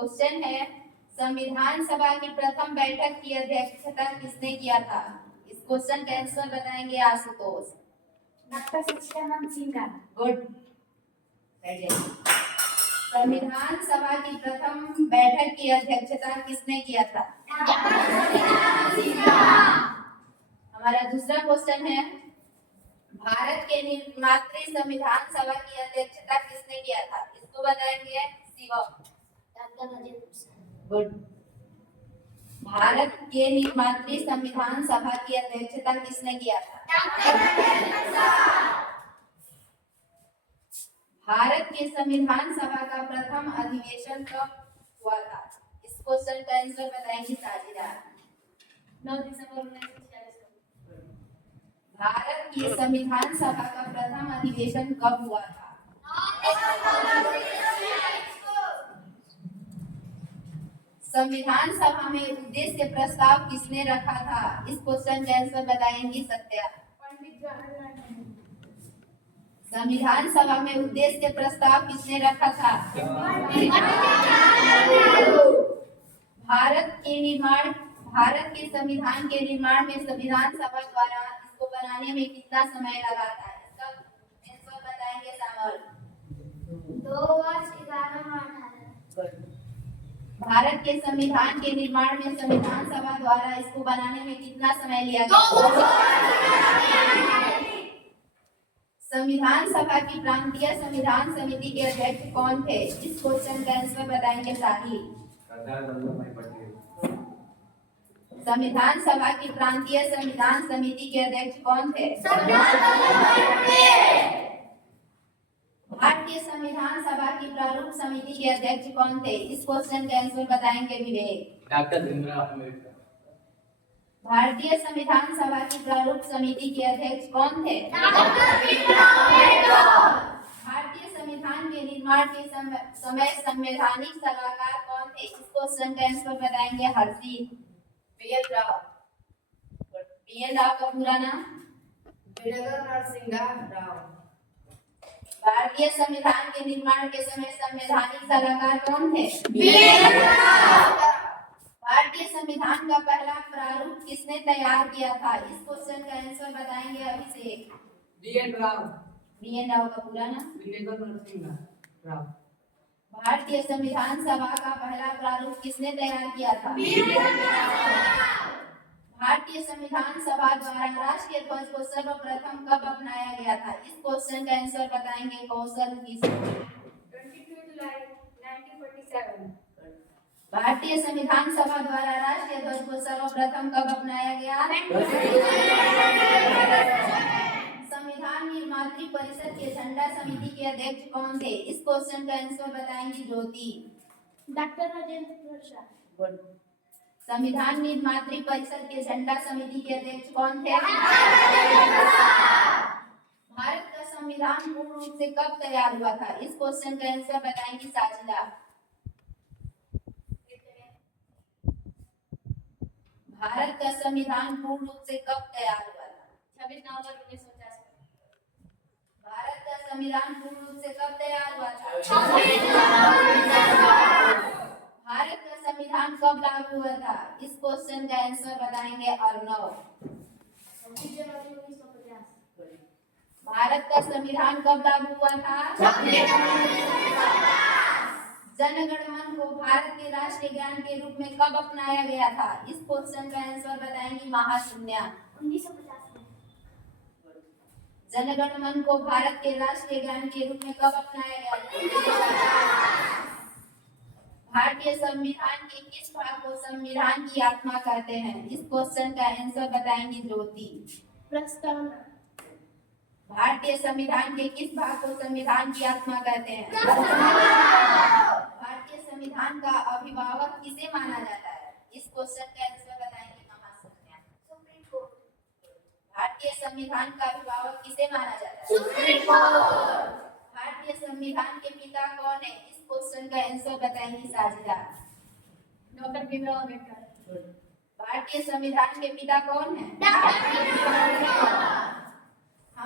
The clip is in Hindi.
क्वेश्चन है, संविधान सभा की प्रथम बैठक की अध्यक्षता किसने किया था? इस क्वेश्चन का आंसर बताएंगे आशुतोष। डॉक्टर सच्चिदानंद सिन्हा। गुड। संविधान सभा की प्रथम बैठक की अध्यक्षता किसने किया था? हमारा दूसरा क्वेश्चन है, भारत के निर्मात्री संविधान सभा की अध्यक्षता किसने किया था? इसको बताएंगे शिवम। गुड। भारत के निर्मात्री संविधान सभा की अध्यक्षता किसने किया था? भारत के संविधान सभा का प्रथम अधिवेशन कब हुआ था? इस क्वेश्चन का आंसर बताएंगे साझीदार। 9 दिसंबर 1946। भारत की संविधान सभा का प्रथम अधिवेशन कब हुआ था? संविधान सभा में उद्देश्य प्रस्ताव किसने रखा था? इस क्वेश्चन का आंसर बताएंगी सत्या। पंडित जवाहरलाल नेहरू। संविधान सभा में उद्देश्य प्रस्ताव किसने रखा था? भारत के संविधान के निर्माण में संविधान सभा द्वारा इसको बनाने में कितना समय लगा था? इसका आंसर बताएंगे सामल। 2 वर्ष 11 माह। भारत के संविधान के निर्माण में संविधान सभा द्वारा इसको बनाने में कितना समय लिया गया? संविधान सभा की प्रांतीय संविधान समिति के अध्यक्ष कौन थे? इस क्वेश्चन का आंसर बताएंगे साहिल। संविधान सभा की प्रांतीय संविधान समिति के अध्यक्ष कौन थे? भारतीय संविधान सभा की प्रारूप समिति के अध्यक्ष कौन थे? इस क्वेश्चन का आंसर बताएंगे विवेक। डॉक्टर भीमराव अम्बेडकर। भारतीय संविधान सभा की प्रारूप समिति के अध्यक्ष कौन थे? भारतीय संविधान के निर्माण के समय संवैधानिक सलाहकार कौन थे? इस क्वेश्चन का आंसर बताएंगे हर्षित। बी.एन. राव। बी.एन. राव का पूरा नाम? बिरगल नरसिंह राव। भारतीय संविधान के निर्माण के समय संवैधानिक सलाहकार कौन थे? भारतीय संविधान का पहला प्रारूप किसने तैयार किया था? इस क्वेश्चन का आंसर बताएंगे अभिषेक। बी.एन. राव। बी.एन. राव का पूरा नाम? बिरगल नरसिंह राव। भारतीय संविधान सभा का पहला प्रारूप किसने तैयार किया था? भारतीय संविधान सभा द्वारा राष्ट्रीय ध्वज को सर्वप्रथम कब अपनाया गया था? इस क्वेश्चन का आंसर बताएंगे कौशल किशोर। 22 जुलाई 1947। भारतीय संविधान सभा द्वारा राष्ट्रीय ध्वज को सर्वप्रथम कब अपनाया गया? संविधान निर्मात्री परिषद के झंडा समिति के अध्यक्ष कौन थे? इस क्वेश्चन का आंसर बताएंगी ज्योति। डॉक्टर राजेंद्र प्रसाद। संविधान निर्मात्री परिषद के झंडा समिति के अध्यक्ष कौन थे? भारत का संविधान पूर्ण रूप से कब तैयार हुआ था? इस क्वेश्चन का आंसर बताएंगी साजिदा। भारत का संविधान पूर्ण रूप से कब तैयार हुआ था? 26 नवंबर 1950। भारत का संविधान पूर्ण रूप से कब तैयार हुआ था? भारत का संविधान कब लागू हुआ था? इस क्वेश्चन का आंसर बताएंगे अर्णव। 26 जनवरी 1950। भारत का संविधान कब लागू हुआ था? जनगण मन को भारत के राष्ट्रीय ज्ञान के रूप में कब अपनाया गया था? इस क्वेश्चन का आंसर बताएंगी महाशून्या। 1950 में। जनगण मन को भारत के राष्ट्रीय ज्ञान के रूप में कब अपनाया गया? भारतीय संविधान के किस भाग को संविधान की आत्मा कहते हैं? इस क्वेश्चन का आंसर बताएंगी ज्योति। प्रस्तावना। भारतीय संविधान के किस भाग को संविधान की आत्मा कहते हैं? भारतीय संविधान का अभिभावक किसे माना जाता है? इस क्वेश्चन का आंसर बताएंगे महाशून्या। Supreme court. भारतीय संविधान का अभिभावक किसे माना जाता है? Supreme court. भारतीय संविधान के पिता कौन है? इस क्वेश्चन का आंसर बताएंगी साजिदा। डॉक्टर भीमराव अम्बेडकर। भारतीय संविधान के पिता कौन है?